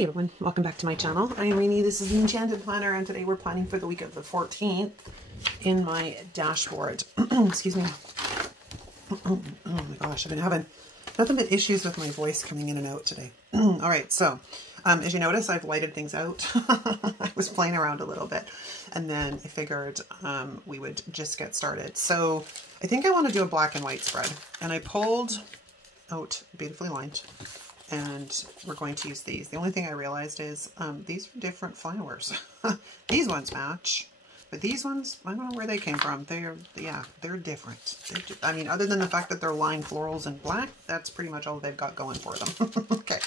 Hey everyone, welcome back to my channel. I'm Rainy, this is the Enchanted Planner, and today we're planning for the week of the 14th in my dashboard. Excuse me. Oh my gosh, I've been having nothing but issues with my voice coming in and out today. Alright, so as you notice, I've lighted things out. I was playing around a little bit, and then I figured we would just get started. So I think I want to do a black and white spread, and I pulled out beautifully lined. And we're going to use these. The only thing I realized is these are different flowers. These ones match, but these ones, I don't know where they came from. They're different. I mean, other than the fact that they're lined florals in black, that's pretty much all they've got going for them. Okay.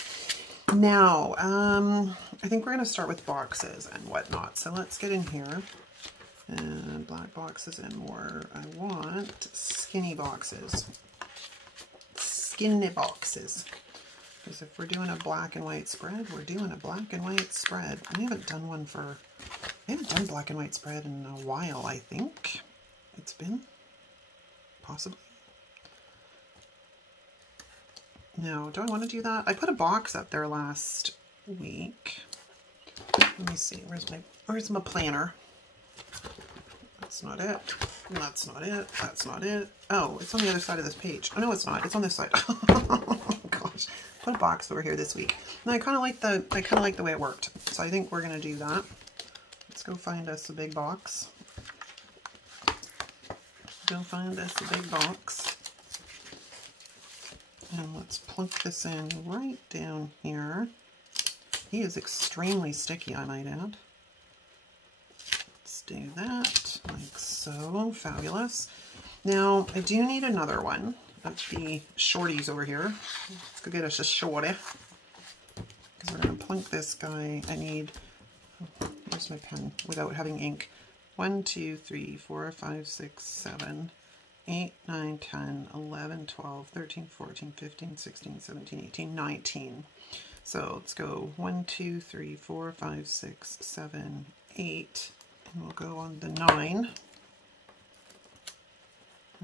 Now, I think we're going to start with boxes and whatnot. So let's get in here. And black boxes and more. I want skinny boxes. Skinny boxes. Because if we're doing a black and white spread, we're doing a black and white spread. I haven't done black and white spread in a while, I think. It's been, possibly. Now, do I want to do that? I put a box up there last week. Let me see, where's my planner? That's not it. That's not it. That's not it. Oh, it's on the other side of this page. Oh, no, it's not. It's on this side. Oh, gosh. Put a box over here this week. And I kind of like the way it worked. So I think we're going to do that. Let's go find us a big box. Go find us a big box. And let's plunk this in right down here. He is extremely sticky, I might add. Let's do that like so. Fabulous. Now, I do need another one of the shorties over here. Let's go get us a shorty. Because we're going to plunk this guy. I need, where's my pen without having ink? 1, 2, 3, 4, 5, 6, 7, 8, 9, 10, 11, 12, 13, 14, 15, 16, 17, 18, 19. So let's go 1, 2, 3, 4, 5, 6, 7, 8. And we'll go on the 9.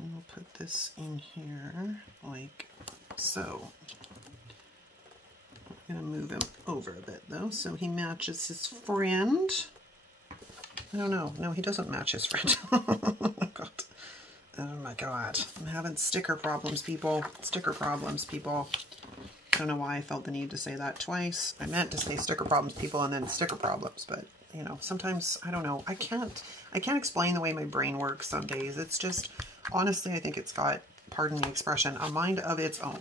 And we'll put this in here like so. I'm going to move him over a bit though so he matches his friend. I don't know. No, he doesn't match his friend. God. Oh my God. I'm having sticker problems, people. Sticker problems, people. I don't know why I felt the need to say that twice. I meant to say sticker problems, people, and then sticker problems, but you know, sometimes, I don't know. I can't explain the way my brain works some days. It's just, honestly, I think it's got, pardon the expression, a mind of its own.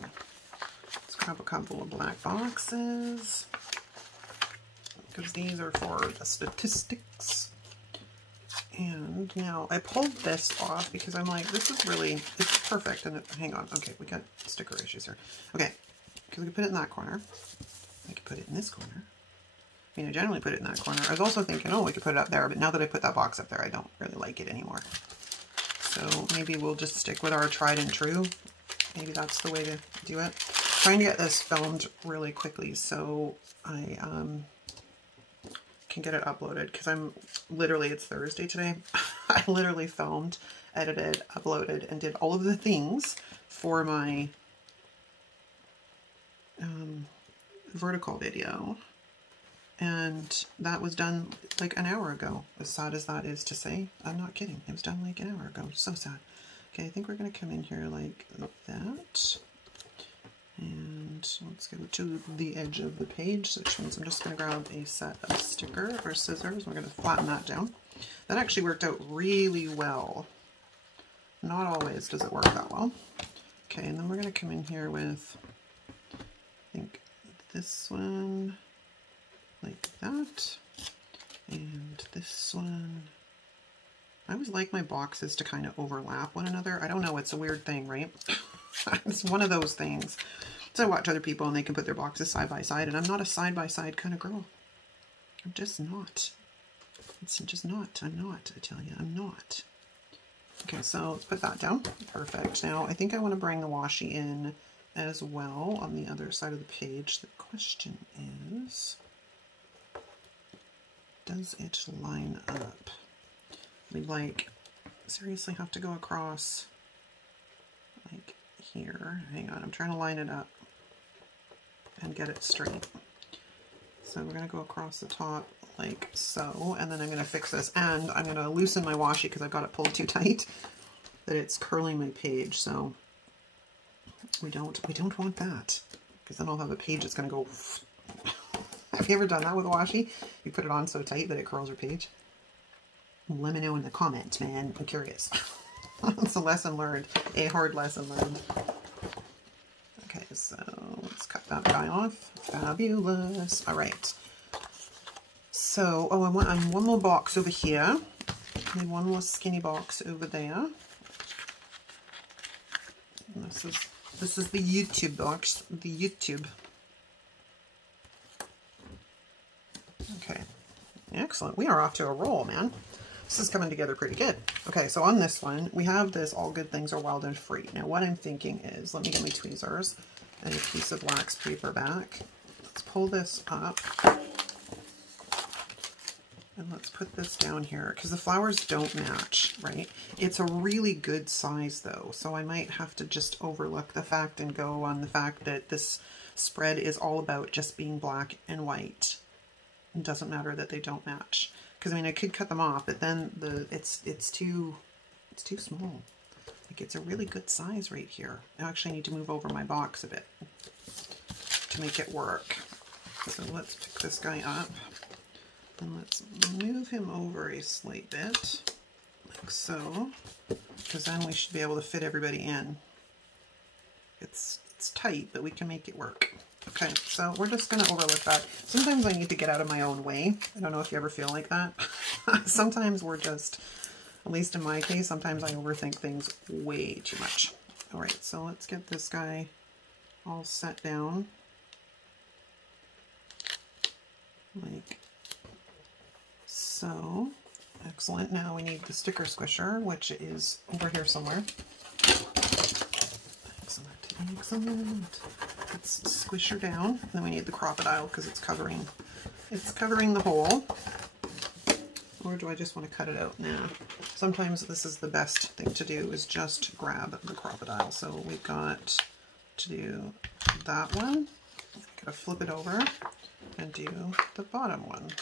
Let's grab a couple of black boxes, because these are for the statistics. And now I pulled this off because I'm like, this is really, it's perfect. And hang on, okay, we got sticker issues here. Okay, because we can put it in that corner. I can put it in this corner. I mean, I generally put it in that corner. I was also thinking, oh, we could put it up there, but now that I put that box up there, I don't really like it anymore. So maybe we'll just stick with our tried and true. Maybe that's the way to do it. Trying to get this filmed really quickly so I can get it uploaded, because I'm literally, it's Thursday today. I literally filmed, edited, uploaded, and did all of the things for my vertical video. And that was done like an hour ago. As sad as that is to say, I'm not kidding. It was done like an hour ago. So sad. Okay, I think we're going to come in here like that. And let's go to the edge of the page, which means I'm just going to grab a set of sticker or scissors. We're going to flatten that down. That actually worked out really well. Not always does it work that well. Okay, and then we're going to come in here with, I think, this one. Like that, and this one. I always like my boxes to kind of overlap one another. I don't know, it's a weird thing, right? It's one of those things. So I watch other people and they can put their boxes side by side, and I'm not a side by side kind of girl. I'm just not. It's just not. I'm not, I tell you, I'm not. Okay, so let's put that down. Perfect. Now I think I want to bring the washi in as well on the other side of the page. The question is, does it line up? We like seriously have to go across like here. Hang on, I'm trying to line it up and get it straight. So we're going to go across the top like so, and then I'm going to fix this, and I'm going to loosen my washi because I've got it pulled too tight that it's curling my page. So we don't want that, because then I'll have a page that's going to go. Have you ever done that with washi? You put it on so tight that it curls your page? Let me know in the comments, man. I'm curious. It's a lesson learned, a hard lesson learned. Okay, so let's cut that guy off. Fabulous. All right. So, oh, I'm one more box over here. And one more skinny box over there. And this is the YouTube box. The YouTube. Okay. Excellent. We are off to a roll, man. This is coming together pretty good. Okay, so on this one, we have this all good things are wild and free. Now what I'm thinking is, let me get my tweezers and a piece of wax paper back. Let's pull this up. And let's put this down here, because the flowers don't match, right? It's a really good size though, so I might have to just overlook the fact and go on the fact that this spread is all about just being black and white. It doesn't matter that they don't match. Because I mean, I could cut them off, but then it's too small. Like, it's a really good size right here. I actually need to move over my box a bit to make it work. So let's pick this guy up and let's move him over a slight bit, like so, because then we should be able to fit everybody in. It's tight, but we can make it work. Okay, so we're just going to overlook that. Sometimes I need to get out of my own way. I don't know if you ever feel like that. Sometimes we're just, at least in my case, sometimes I overthink things way too much. All right, so let's get this guy all set down. Like so. Excellent. Now we need the sticker squisher, which is over here somewhere. Excellent. Let's squish her down. And then we need the crocodile because it's covering the hole. Or do I just want to cut it out? Nah. Sometimes this is the best thing to do, is just grab the crocodile. So we've got to do that one. Gotta flip it over and do the bottom one.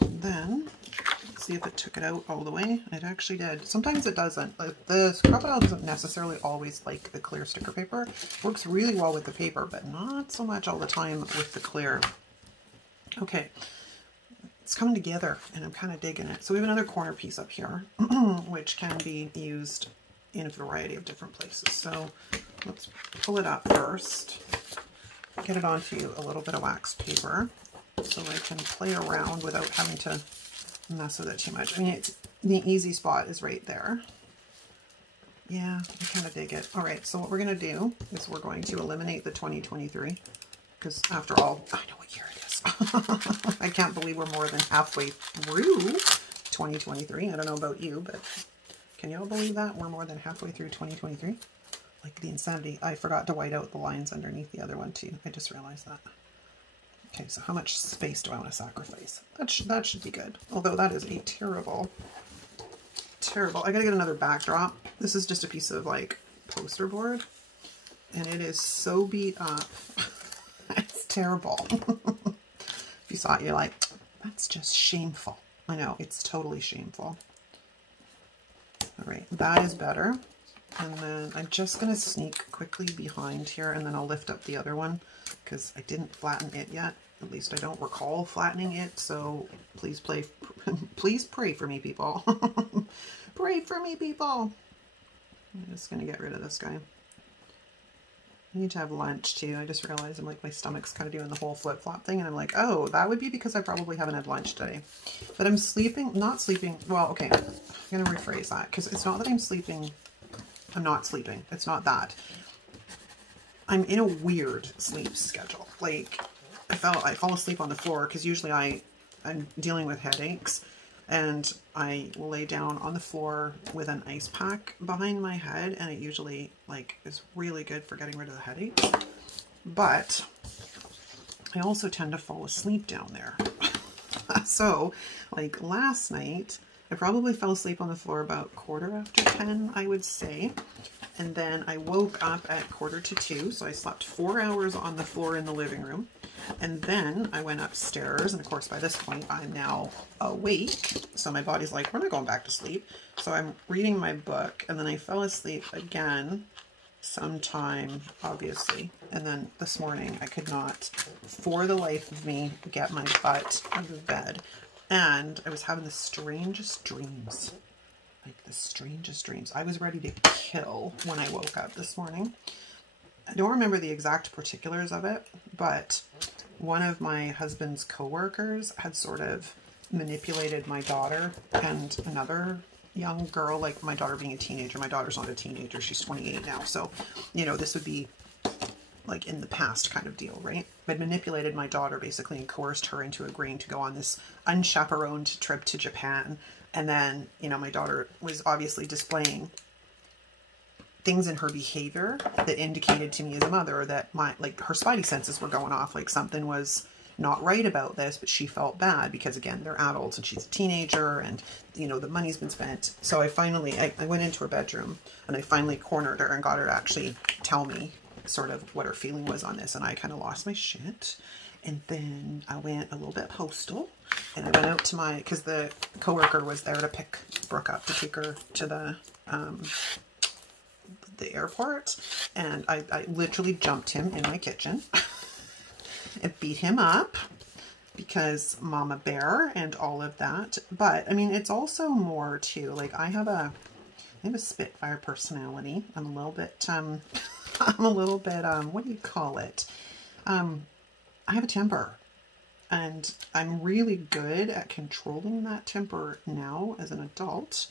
And then see if it took it out all the way. It actually did. Sometimes it doesn't. The crocodile doesn't necessarily always like the clear sticker paper. It works really well with the paper, but not so much all the time with the clear. Okay, it's coming together and I'm kind of digging it. So we have another corner piece up here, which can be used in a variety of different places. So let's pull it up first, get it onto a little bit of wax paper so I can play around without having to mess with it too much. I mean, the easy spot is right there. Yeah, I kind of dig it. All right, so what we're going to do is we're going to eliminate the 2023, because after all, I know what year it is. I can't believe we're more than halfway through 2023. I don't know about you, but can you all believe that? We're more than halfway through 2023. Like the insanity. I forgot to white out the lines underneath the other one too. I just realized that. Okay, so how much space do I want to sacrifice? That should be good. Although that is a terrible. I gotta get another backdrop. This is just a piece of like poster board, and it is so beat up. It's terrible. If you saw it, you're like, that's just shameful. I know, it's totally shameful. All right, that is better. And then I'm just gonna sneak quickly behind here, and then I'll lift up the other one because I didn't flatten it yet. At least I don't recall flattening it, so please pray for me, people. Pray for me, people. I'm just going to get rid of this guy. I need to have lunch, too. I just realized my stomach's kind of doing the whole flip-flop thing, and I'm like, oh, that would be because I probably haven't had lunch today. But I'm not sleeping. Well, okay, I'm going to rephrase that, because it's not that I'm sleeping. I'm not sleeping. It's not that. I'm in a weird sleep schedule. Like, I fall asleep on the floor because usually I'm dealing with headaches, and I will lay down on the floor with an ice pack behind my head, and it usually is really good for getting rid of the headaches. But I also tend to fall asleep down there. So like last night, I probably fell asleep on the floor about 10:15, I would say. And then I woke up at 1:45, so I slept 4 hours on the floor in the living room. And then I went upstairs, and of course by this point I'm now awake, so my body's like, we're not going back to sleep. So I'm reading my book, and then I fell asleep again sometime, obviously. And then this morning I could not, for the life of me, get my butt out of bed. And I was having the strangest dreams. Like the strangest dreams. I was ready to kill when I woke up this morning. I don't remember the exact particulars of it, but one of my husband's coworkers had sort of manipulated my daughter and another young girl, like my daughter being a teenager. My daughter's not a teenager, she's 28 now. So, you know, this would be like in the past kind of deal, right? But manipulated my daughter basically and coerced her into agreeing to go on this unchaperoned trip to Japan. And then, you know, my daughter was obviously displaying things in her behavior that indicated to me as a mother that like her spidey senses were going off, like something was not right about this, but she felt bad because, again, they're adults and she's a teenager and, you know, the money's been spent. So I went into her bedroom and I finally cornered her and got her to actually tell me sort of what her feeling was on this. And I kind of lost my shit. And then I went a little bit postal and I went out to because the coworker was there to pick Brooke up to take her to the airport. And I literally jumped him in my kitchen. It beat him up because Mama Bear and all of that. But I mean, it's also more too, like I have a Spitfire personality. I'm a little bit, what do you call it? I have a temper, and I'm really good at controlling that temper now as an adult.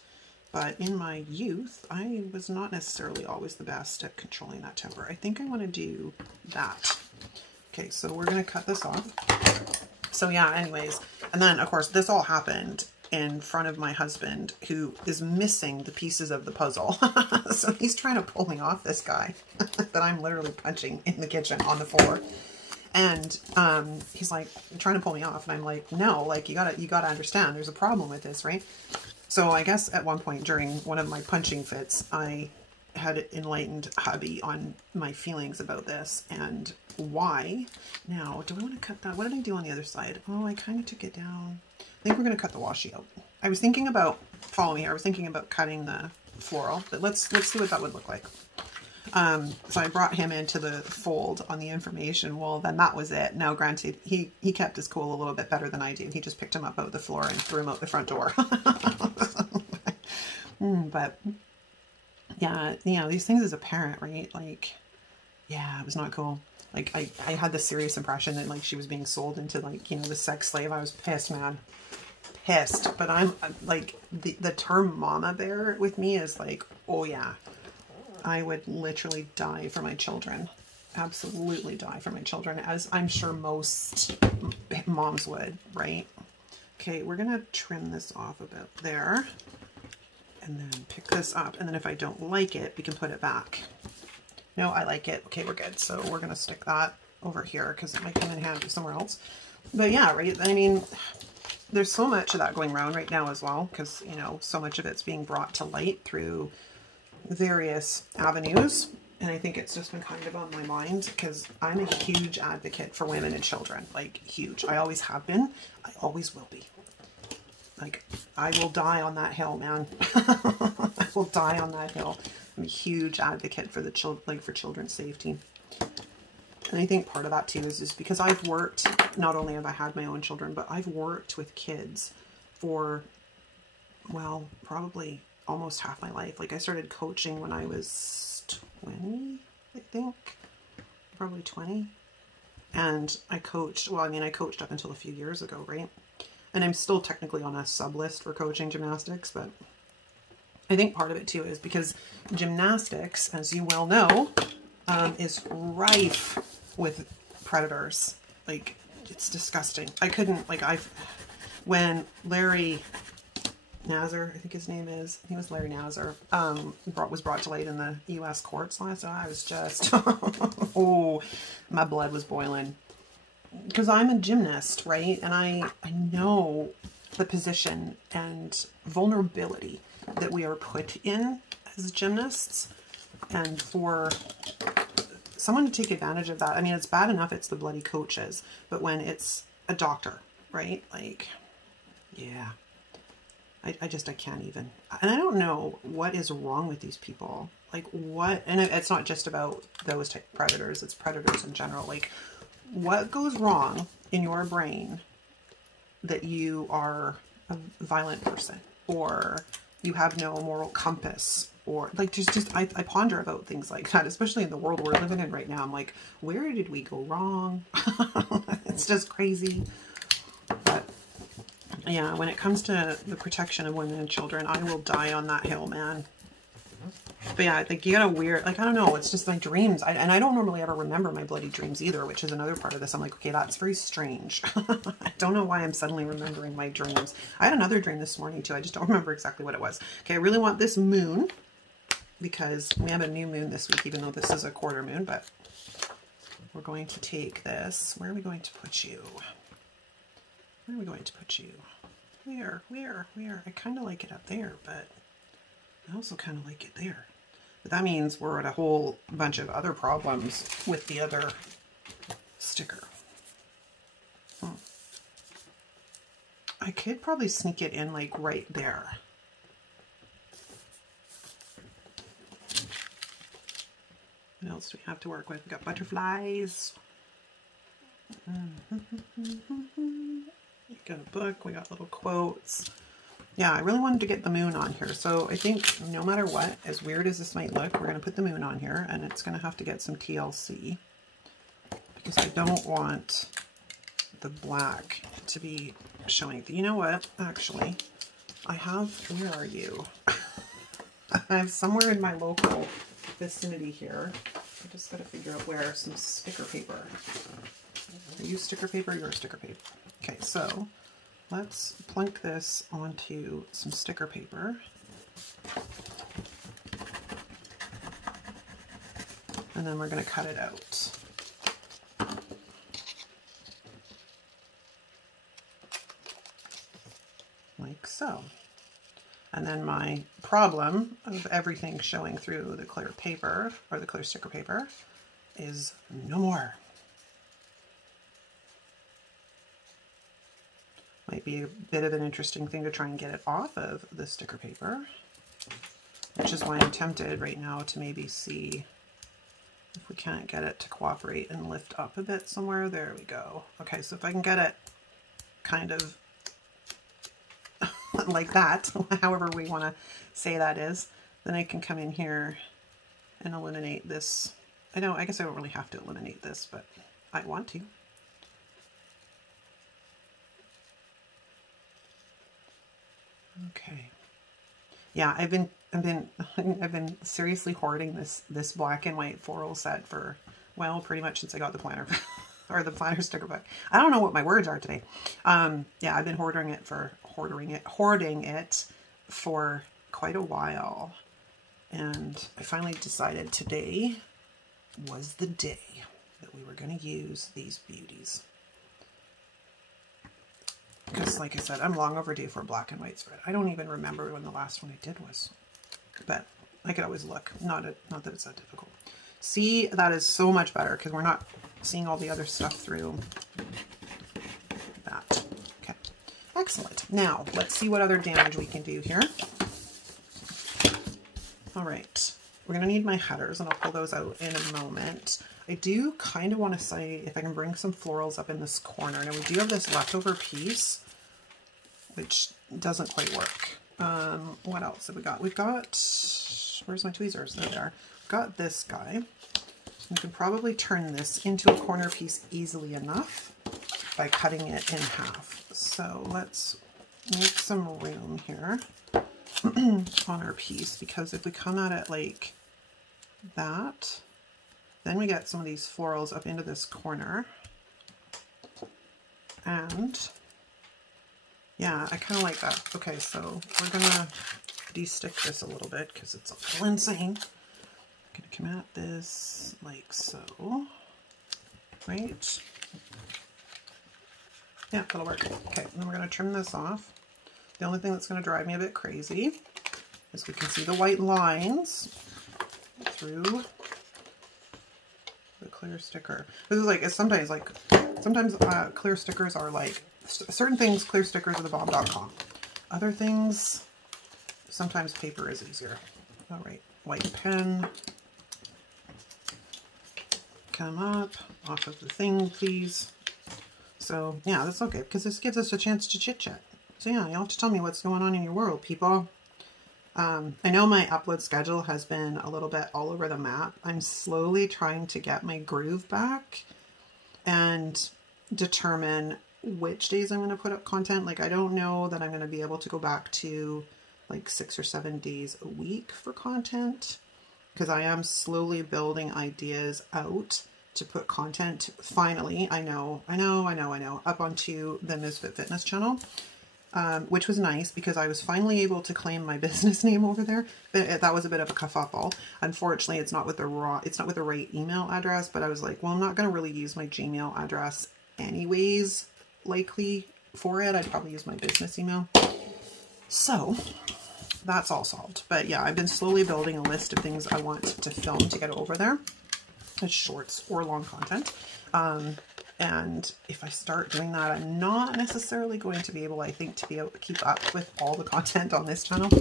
But in my youth, I was not necessarily always the best at controlling that temper. I think I want to do that. Okay, so we're going to cut this off. So yeah, anyways. And then, of course, this all happened in front of my husband, who is missing the pieces of the puzzle. So he's trying to pull me off this guy that I'm literally punching in the kitchen on the floor. And he's like trying to pull me off. And I'm like, no, like you gotta understand there's a problem with this, right? So I guess at one point during one of my punching fits, I had enlightened hubby on my feelings about this and why. Now, do I want to cut that? What did I do on the other side? Oh, I kind of took it down. I think we're going to cut the washi out. I was thinking about, follow me here, I was thinking about cutting the floral, but let's see what that would look like. So I brought him into the fold on the information. Well, then that was it. Now, granted, he kept his cool a little bit better than I did. He just picked him up out of the floor and threw him out the front door. But yeah, you know, these things as a parent, right? Like, yeah, it was not cool. Like, I had the serious impression that, like, she was being sold into, like, you know, the sex slave. I was pissed, man. Pissed. But I'm like, the term mama bear with me is like, oh, yeah. I would literally die for my children. Absolutely die for my children, as I'm sure most moms would, right? Okay, we're going to trim this off about there. And then pick this up. And then if I don't like it, we can put it back. No, I like it. Okay, we're good. So we're going to stick that over here because it might come in handy somewhere else. But yeah, right? I mean, there's so much of that going around right now as well because, you know, so much of it's being brought to light through various avenues. And I think it's just been kind of on my mind because I'm a huge advocate for women and children. Like, huge. I always have been. I always will be. Like, I will die on that hill, man. I will die on that hill. I'm a huge advocate for the for children's safety. And I think part of that too is just because I've worked, not only have I had my own children, but I've worked with kids for, well, probably almost half my life. Like, I started coaching when I was 20, I think. Probably 20. And I coached, well, I mean, I coached up until a few years ago, right? And I'm still technically on a sub list for coaching gymnastics, but I think part of it too is because gymnastics, as you well know, is rife with predators. Like, it's disgusting. I couldn't, like, when Larry Nassar, I think his name is, he was Larry Nassar, was brought to light in the U.S. courts last night, I was just, oh, my blood was boiling. Because I'm a gymnast, right? And I know the position and vulnerability that we are put in as gymnasts. And for someone to take advantage of that. I mean, it's bad enough it's the bloody coaches, but when it's a doctor, right? Like, yeah, I can't even. And I don't know what is wrong with these people. Like what, and it's not just about those type of predators, it's predators in general. Like what goes wrong in your brain that you are a violent person, or you have no moral compass, or like just I ponder about things like that, especially in the world we're living in right now. I'm like, where did we go wrong? It's just crazy. But yeah, when it comes to the protection of women and children, I will die on that hill, man. But yeah, like you got a weird, like, I don't know, it's just my dreams. And I don't normally ever remember my bloody dreams either, which is another part of this. I'm like, okay, that's very strange. I don't know why I'm suddenly remembering my dreams. I had another dream this morning too. I just don't remember exactly what it was. Okay, I really want this moon because we have a new moon this week, even though this is a quarter moon, but we're going to take this. Where are we going to put you? Where are we going to put you? Where? I kind of like it up there, but I also kind of like it there. But that means we're at a whole bunch of other problems with the other sticker. I could probably sneak it in like right there. What else do we have to work with? We got butterflies. We got a book. We got little quotes. Yeah, I really wanted to get the moon on here. So I think no matter what, as weird as this might look, we're going to put the moon on here, and it's going to have to get some TLC because I don't want the black to be showing. You know what? Actually, I have, where are you? I have somewhere in my local vicinity here. I just got to figure out where, some sticker paper. Are you sticker paper? You're sticker paper. Okay, so let's plunk this onto some sticker paper. And then we're going to cut it out. Like so. And then my problem of everything showing through the clear paper, or the clear sticker paper, is no more. Might be a bit of an interesting thing to try and get it off of the sticker paper, which is why I'm tempted right now to maybe see if we can't get it to cooperate and lift up a bit somewhere. There we go. Okay, so if I can get it kind of like that, however we want to say that is, then I can come in here and eliminate this. I guess I don't really have to eliminate this, but I want to. Okay. Yeah, I've been seriously hoarding this black and white floral set for, well, pretty much since I got the planner or the planner sticker book. I don't know what my words are today. Yeah, I've been hoarding it for quite a while. And I finally decided today was the day that we were going to use these beauties. Because, like I said, I'm long overdue for a black and white spread. I don't even remember when the last one I did was. But I could always look. Not that it's that difficult. See, that is so much better because we're not seeing all the other stuff through that. Okay. Excellent. Now, let's see what other damage we can do here. All right. We're going to need my headers, and I'll pull those out in a moment. I do kind of want to say if I can bring some florals up in this corner. Now we do have this leftover piece, which doesn't quite work. What else have we got? We've got, where's my tweezers? There they are. We've got this guy. You can probably turn this into a corner piece easily enough by cutting it in half. So let's make some room here on our piece, because if we come at it like that, then we get some of these florals up into this corner. And yeah, I kind of like that. Okay, so we're gonna de-stick this a little bit because it's a little insane. I'm gonna come at this like so, right? Yeah, that'll work. Okay, and then we're gonna trim this off. The only thing that's gonna drive me a bit crazy is we can see the white lines through clear sticker. This is like, it's sometimes clear stickers are like, certain things, clear stickers are the bomb.com. Other things, sometimes paper is easier. All right, white pen. Come up off of the thing, please. So yeah, that's okay, because this gives us a chance to chit chat. So yeah, you'll have to tell me what's going on in your world, people. I know my upload schedule has been a little bit all over the map. I'm slowly trying to get my groove back and determine which days I'm going to put up content. Like, I don't know that I'm going to be able to go back to like 6 or 7 days a week for content, because I am slowly building ideas out to put content finally, I know, up onto the Misfit Fitness channel. Which was nice because I was finally able to claim my business name over there. But that was a bit of a kerfuffle. Unfortunately, it's not with the right email address, but I was like, well, I'm not going to really use my Gmail address anyways, likely for it. I'd probably use my business email. So that's all solved. But yeah, I've been slowly building a list of things I want to film to get over there. It's shorts or long content. And if I start doing that, I'm not necessarily going to be able, I think, to be able to keep up with all the content on this channel.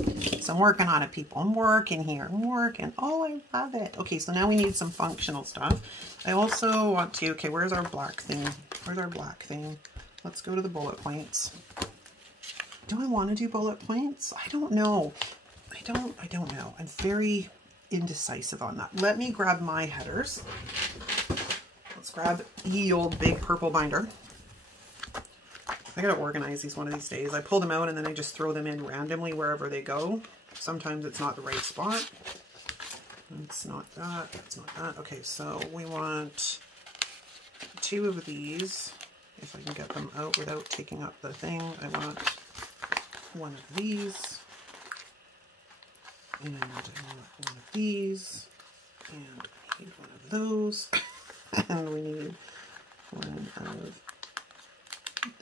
So I'm working on it, people. I'm working here. I'm working. Oh, I love it. Okay, so now we need some functional stuff. I also want to, okay, where's our black thing? Where's our black thing? Let's go to the bullet points. Do I want to do bullet points? I don't know. I don't know. I'm very indecisive on that. Let me grab my headers. Let's grab the old big purple binder. I gotta organize these one of these days. I pull them out and then I just throw them in randomly wherever they go. Sometimes it's not the right spot. It's not that, it's not that. Okay, so we want 2 of these. If I can get them out without taking up the thing. I want 1 of these. And I want 1 of these. And I need 1 of those. And we need 1 of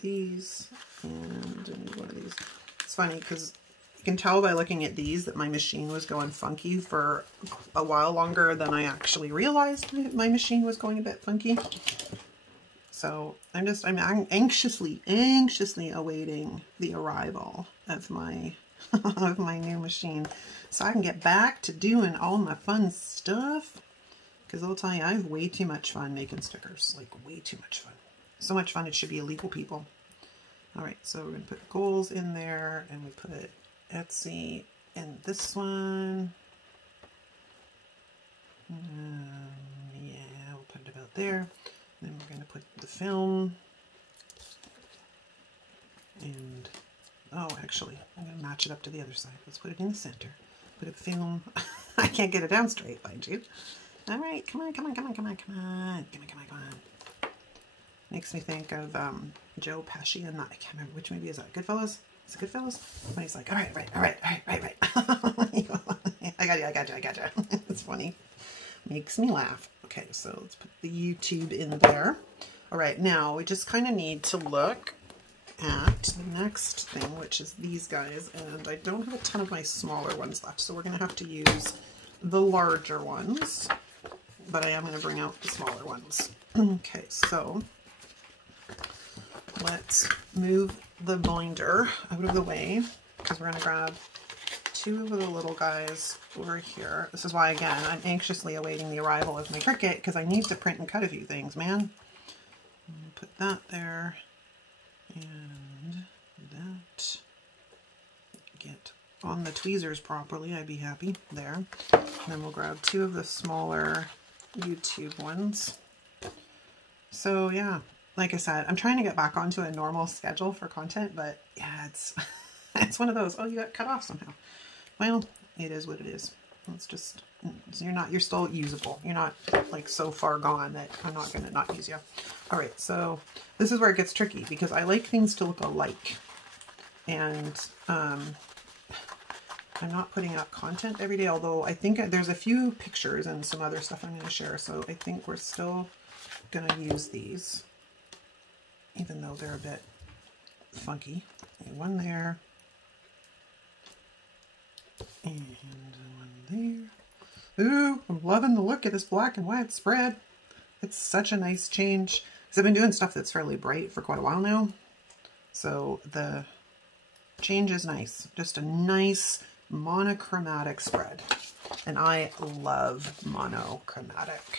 these, and I need 1 of these. It's funny because you can tell by looking at these that my machine was going funky for a while longer than I actually realized my machine was going a bit funky. So I'm anxiously awaiting the arrival of my of my new machine, so I can get back to doing all my fun stuff. Because I'll tell you, I have way too much fun making stickers. Like, way too much fun. So much fun it should be illegal, people. Alright, so we're going to put goals in there. And we put Etsy in this one. Yeah, we'll put it about there. And then we're going to put the film. And, oh, actually, I'm going to match it up to the other side. Let's put it in the center. Put it film. I can't get it down straight, mind you. All right, come on. Makes me think of Joe Pesci and that. I can't remember which movie is that. Goodfellas? Is it Goodfellas? When he's like, all right. I got you. It's funny. Makes me laugh. Okay, so let's put the YouTube in there. All right, now we just kind of need to look at the next thing, which is these guys. And I don't have a ton of my smaller ones left, so we're going to have to use the larger ones. But I am going to bring out the smaller ones. Okay, so let's move the binder out of the way because we're going to grab 2 of the little guys over here. This is why, again, I'm anxiously awaiting the arrival of my Cricut because I need to print and cut a few things, man. Put that there and that. Get on the tweezers properly, I'd be happy. There. And then we'll grab 2 of the smaller YouTube ones. So yeah, like I said, I'm trying to get back onto a normal schedule for content, but yeah, it's one of those, oh, you got cut off somehow. Well, it is what it is. It's just, you're still usable. You're not like so far gone that I'm not going to not use you. All right, so this is where it gets tricky because I like things to look alike. And I'm not putting out content every day, although I think there's a few pictures and some other stuff I'm going to share, so I think we're still going to use these, even though they're a bit funky. Okay, 1 there, and 1 there. Ooh, I'm loving the look of this black and white spread. It's such a nice change. Because I've been doing stuff that's fairly bright for quite a while now. So the change is nice. Just a nice monochromatic spread. And I love monochromatic.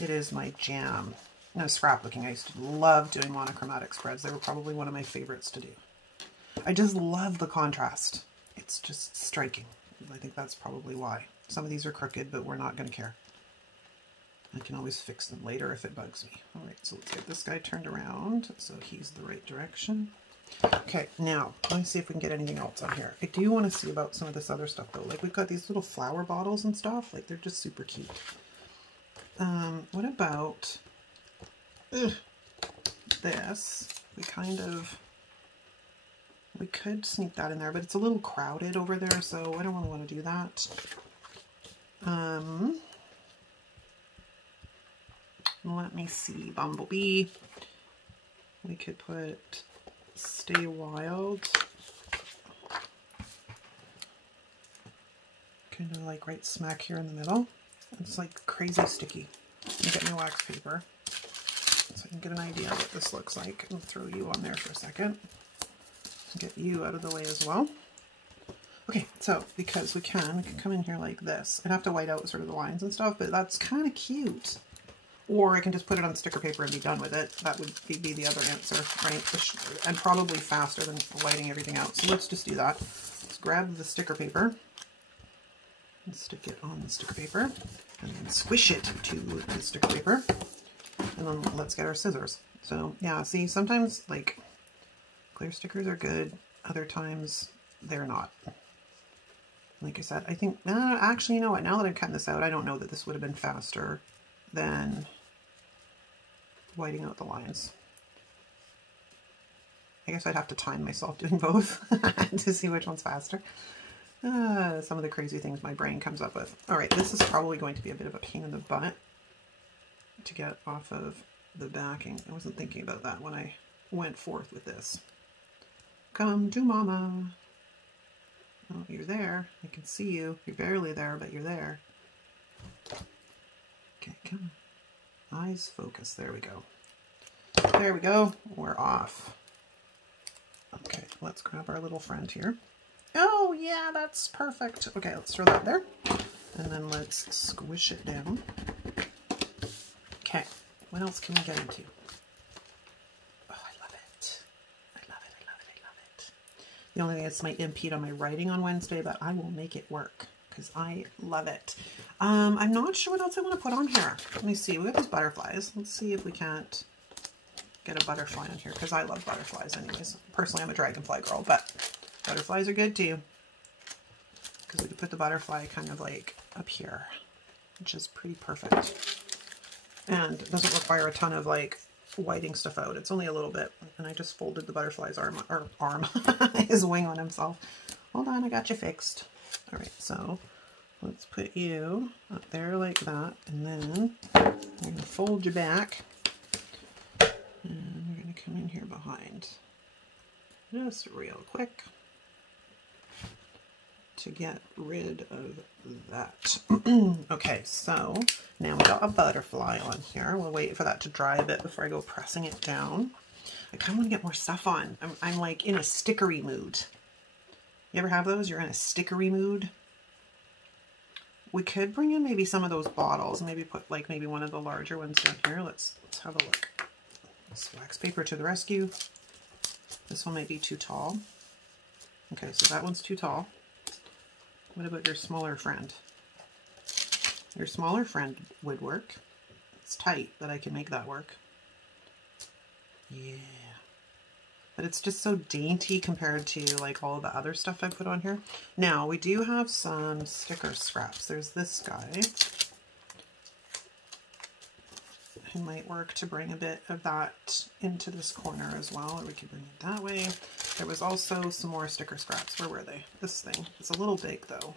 It is my jam. No, scrapbooking. I used to love doing monochromatic spreads. They were probably one of my favorites to do. I just love the contrast. It's just striking. I think that's probably why. Some of these are crooked, but we're not going to care. I can always fix them later if it bugs me. All right, so let's get this guy turned around so he's the right direction. Okay, now let me see if we can get anything else on here. I do want to see about some of this other stuff though. Like we've got these little flower bottles and stuff. Like they're just super cute. What about this? We could sneak that in there, but it's a little crowded over there, so I don't really want to do that. Let me see, Bumblebee. We could put Stay Wild. Kind of like right smack here in the middle. It's like crazy sticky. I'm getting my wax paper so I can get an idea of what this looks like. I'll throw you on there for a second. Get you out of the way as well. Okay, so because we can come in here like this. I'd have to white out sort of the lines and stuff, but that's kind of cute. Or I can just put it on sticker paper and be done with it. That would be the other answer, right? And probably faster than whiting everything out. So let's just do that. Let's grab the sticker paper and stick it on the sticker paper and then squish it to the sticker paper. And then let's get our scissors. So yeah, see, sometimes like clear stickers are good. Other times they're not. Like I said, I think, actually, you know what? Now that I'm cutting this out, I don't know that this would have been faster than whiting out the lines. I guess I'd have to time myself doing both to see which one's faster. Some of the crazy things my brain comes up with. All right, this is probably going to be a bit of a pain in the butt to get off of the backing. I wasn't thinking about that when I went forth with this. Come to mama. Oh, you're there. I can see you. You're barely there, but you're there. Okay, come on. Eyes focus. There we go. There we go. We're off. Okay, let's grab our little friend here. Oh, yeah, that's perfect. Okay, let's throw that there. And then let's squish it down. Okay, what else can we get into? Oh, I love it. I love it, I love it, I love it. The only thing is might impede on my writing on Wednesday, but I will make it work because I love it. I'm not sure what else I want to put on here. Let me see. We have these butterflies. Let's see if we can't get a butterfly on here because I love butterflies anyways. Personally, I'm a dragonfly girl, but butterflies are good too. Because we could put the butterfly kind of like up here, which is pretty perfect. And it doesn't require a ton of like whiting stuff out. It's only a little bit. And I just folded the butterfly's arm, his wing on himself. Hold on, I got you fixed. All right, so let's put you up there like that. And then we're going to fold you back. And we're going to come in here behind. Just real quick to get rid of that. Okay, so now we got a butterfly on here. We'll wait for that to dry a bit before I go pressing it down. I kind of want to get more stuff on. I'm like in a stickery mood. You ever have those? You're in a stickery mood? We could bring in maybe some of those bottles. Maybe put like maybe one of the larger ones down here. Let's have a look. This wax paper to the rescue. This one might be too tall. Okay, so that one's too tall. What about your smaller friend? Your smaller friend would work. It's tight, but I can make that work. Yeah. But it's just so dainty compared to like all the other stuff I put on here. Now, we do have some sticker scraps. There's this guy. It might work to bring a bit of that into this corner as well, or we could bring it that way. There was also some more sticker scraps. Where were they? This thing. It's a little big though.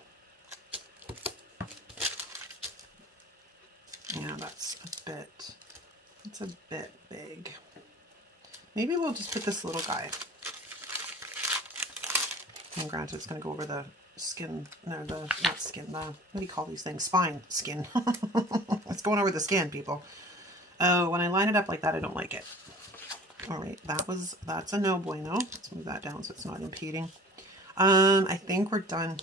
Yeah, that's a bit big. Maybe we'll just put this little guy. And granted, it's going to go over the skin, no, not skin, what do you call these things? Spine, skin. It's going over the skin, people. Oh, when I line it up like that, I don't like it. All right, that's a no bueno. Let's move that down so it's not impeding. I think we're done.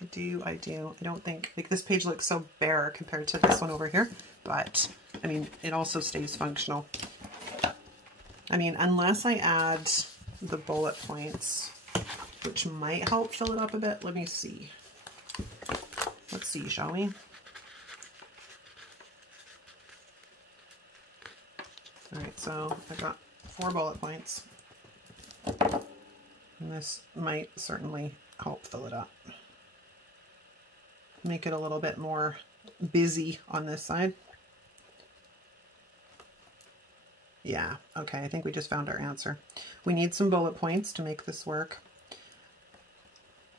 I do. I don't think, like, this page looks so bare compared to this one over here, but I mean, it also stays functional. I mean, unless I add the bullet points, which might help fill it up a bit. Let me see. Let's see, shall we? All right, so I got 4 bullet points. And this might certainly help fill it up. Make it a little bit more busy on this side. Yeah, okay, I think we just found our answer. We need some bullet points to make this work.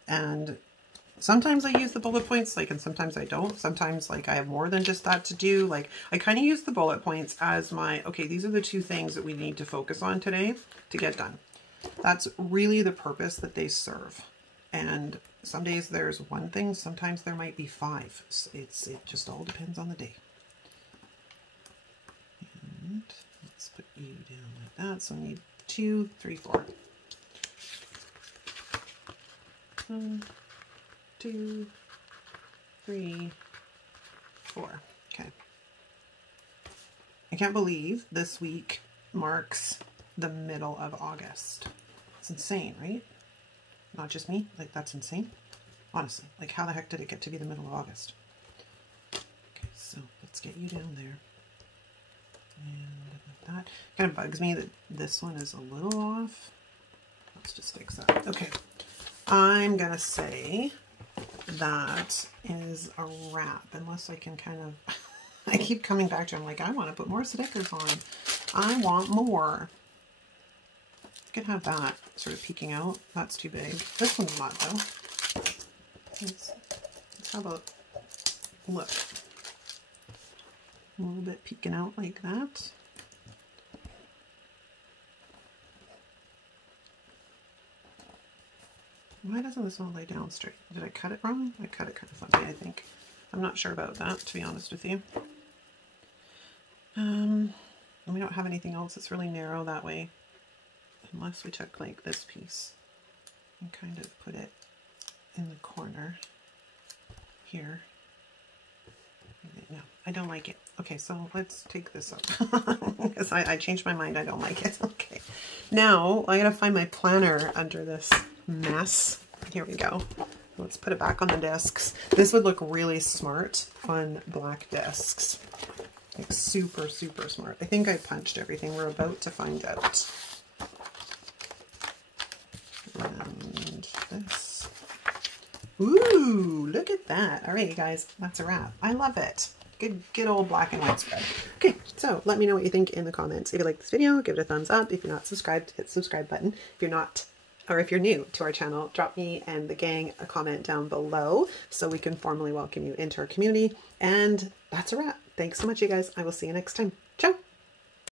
And sometimes I use the bullet points, like, and sometimes I don't. Sometimes, like, I have more than just that to do. Like, I kind of use the bullet points as my, okay, these are the 2 things that we need to focus on today to get done. That's really the purpose that they serve. And some days there's 1 thing, sometimes there might be 5. It just all depends on the day. And let's put you down like that. So we need 2, 3, 4. 1, 2, 3, 4. Okay. I can't believe this week marks the middle of August. It's insane, right? Not just me. Like, that's insane. Honestly, like, how the heck did it get to be the middle of August? Okay, so let's get you down there. And like that. Kind of bugs me that this one is a little off. Let's just fix that. Okay. I'm gonna say that is a wrap, unless I can kind of, I keep coming back to it. I'm like, I want to put more stickers on. I want more. You could have that sort of peeking out. That's too big. This one's not, though. Let's how about, look, a little bit peeking out like that. Why doesn't this one lay down straight? Did I cut it wrong? I cut it kind of funny, I think. I'm not sure about that, to be honest with you. We don't have anything else that's really narrow that way. Unless we took, like, this piece and kind of put it in the corner here. No, I don't like it. Okay, so let's take this up. Because I changed my mind. I don't like it. Okay. Now, I gotta find my planner under this mess. Here we go. Let's put it back on the discs. This would look really smart on black discs. Like, super, super smart. I think I punched everything. We're about to find out. And this. Ooh, look at that. All right, you guys, that's a wrap. I love it. Good old black and white spread. Okay, so let me know what you think in the comments. If you like this video, give it a thumbs up. If you're not subscribed, hit the subscribe button. If you're not, or if you're new to our channel, drop me and the gang a comment down below so we can formally welcome you into our community. And that's a wrap. Thanks so much, you guys. I will see you next time. Ciao.